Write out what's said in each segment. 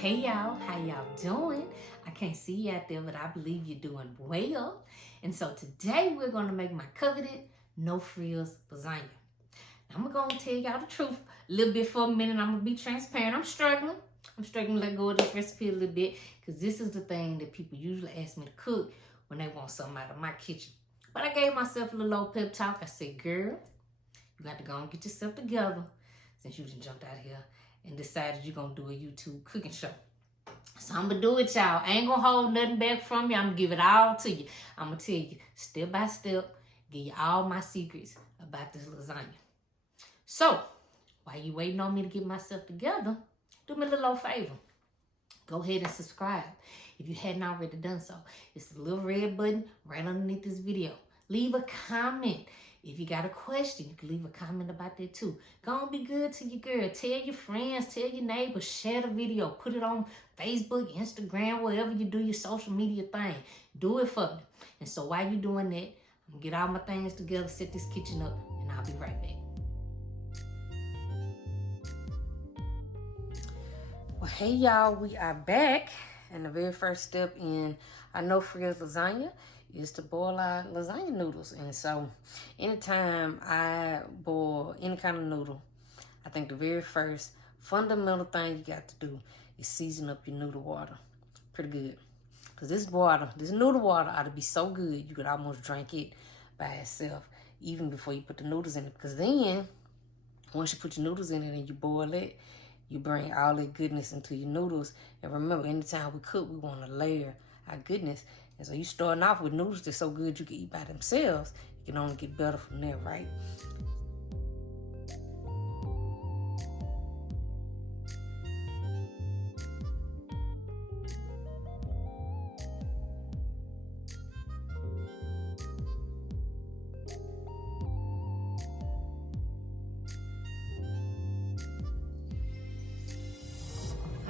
Hey y'all, how y'all doing? I can't see you out there, but I believe you're doing well. And so today we're gonna make my coveted no frills lasagna. Now, I'm gonna tell y'all the truth a little bit for a minute. I'm gonna be transparent. I'm struggling to let go of this recipe a little bit because this is the thing that people usually ask me to cook when they want something out of my kitchen. But I gave myself a little old pep talk. I said, girl, you got to go and get yourself together since you done jumped out here and decided you're going to do a YouTube cooking show. So I'm going to do it, y'all. I ain't going to hold nothing back from you. I'm going to give it all to you. I'm going to tell you step by step, give you all my secrets about this lasagna. So, while you waiting on me to get myself together, do me a little old favor. Go ahead and subscribe if you hadn't already done so. It's the little red button right underneath this video. Leave a comment. If you got a question, you can leave a comment about that too. Go on, be good to your girl. Tell your friends, tell your neighbors, share the video. Put it on Facebook, Instagram, wherever you do your social media thing. Do it for me. And so while you're doing that, I'm going to get all my things together, set this kitchen up, and I'll be right back. Well, hey y'all, we are back. And the very first step in our no frills lasagna is to boil our lasagna noodles. And so anytime I boil any kind of noodle, I think the very first fundamental thing you got to do is season up your noodle water pretty good. Because this noodle water ought to be so good you could almost drink it by itself even before you put the noodles in it. Because then once you put your noodles in it and you boil it, you bring all that goodness into your noodles. And remember, anytime we cook, we want to layer our goodness. And so you starting off with noodles that's so good you can eat by themselves. You can only get better from there, right?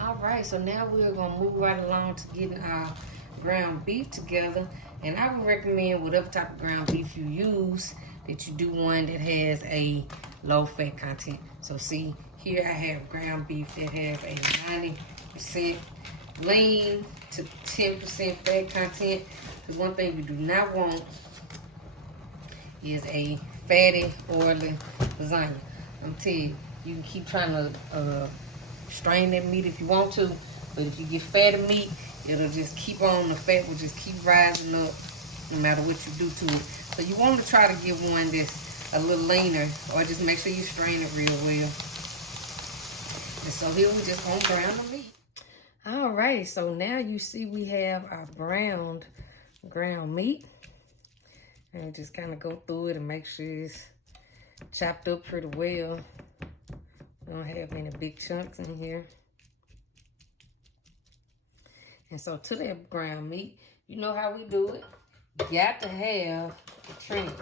All right, so now we're gonna move right along to getting our ground beef together. And I would recommend whatever type of ground beef you use, that you do one that has a low fat content. So see, here I have ground beef that have a 90% lean to 10% fat content. Because one thing we do not want is a fatty, oily lasagna. I'm telling you, you can keep trying to strain that meat if you want to, but if you get fatty meat, it'll just keep on, the fat will just keep rising up no matter what you do to it. So you want to try to get one that's a little leaner, or just make sure you strain it real well. And so here we just gonna brown the meat. All right, so now you see we have our browned ground meat. And just kind of go through it and make sure it's chopped up pretty well. I don't have any big chunks in here. And so to that ground meat, you know how we do it. You got to have a trim.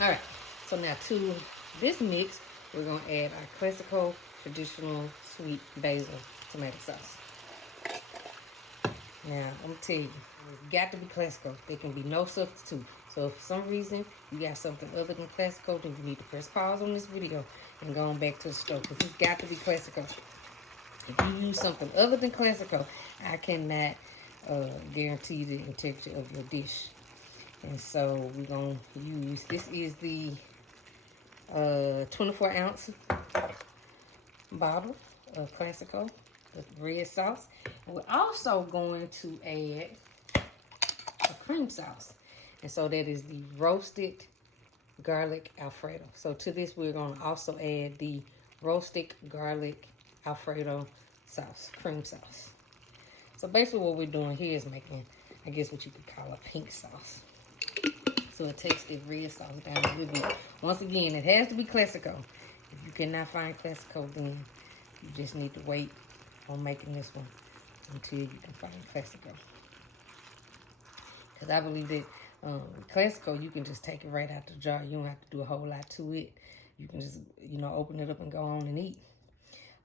All right, so now to this mix, we're gonna add our Classico traditional sweet basil tomato sauce. Now, I'm gonna tell you, it's got to be Classico. There can be no substitute. So if for some reason you got something other than Classico, then you need to press pause on this video and go on back to the store, because it's got to be Classico. If you use something other than Classico, I cannot guarantee the integrity of your dish. And so we're going to use, this is the 24 ounce bottle of Classico, the red sauce. And we're also going to add a cream sauce. And so that is the roasted garlic Alfredo. So to this, we're going to also add the roasted garlic Alfredo sauce, cream sauce. So basically what we're doing here is making, I guess what you could call a pink sauce. So it takes the red sauce down a little bit. Once again, it has to be Classico. If you cannot find Classico, then you just need to wait on making this one until you can find Classico. Because I believe that Classico, you can just take it right out the jar. You don't have to do a whole lot to it. You can just, open it up and go on and eat.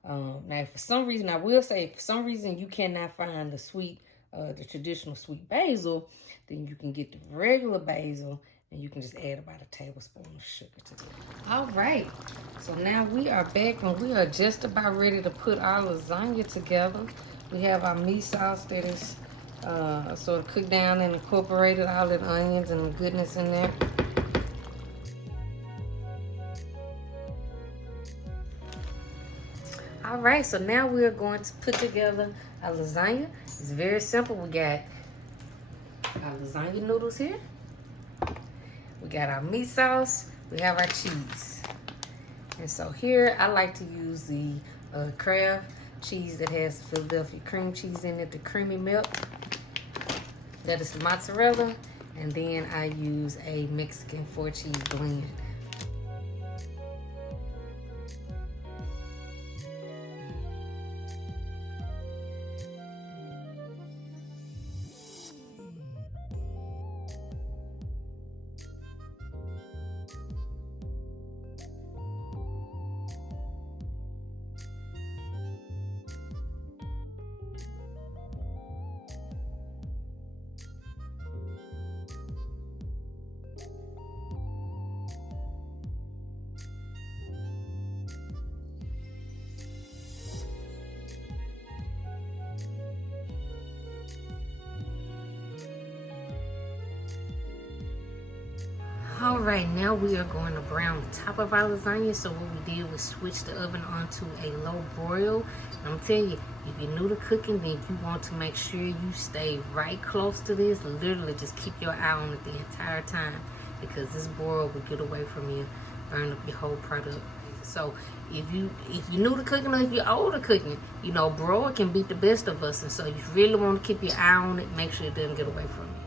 Now, if for some reason, I will say, if for some reason you cannot find the traditional sweet basil, then you can get the regular basil, and you can just add about a tablespoon of sugar to it. All right, so now we are back, and we are just about ready to put our lasagna together. We have our meat sauce that is sort of cooked down and incorporated all the onions and the goodness in there. All right, so now we are going to put together our lasagna. It's very simple. We got our lasagna noodles here. We got our meat sauce. We have our cheese. And so here, I like to use the Kraft cheese that has Philadelphia cream cheese in it, the creamy milk. That is the mozzarella. And then I use a Mexican 4-cheese blend. All right, now we are going to brown the top of our lasagna. So what we did was switch the oven onto a low broil. And I'm telling you, if you're new to cooking, then you want to make sure you stay right close to this. Literally just keep your eye on it the entire time, because this broil will get away from you, burn up your whole product. So if you're new to cooking, or if you're old to cooking, broil can beat the best of us. And so you really want to keep your eye on it, make sure it doesn't get away from you.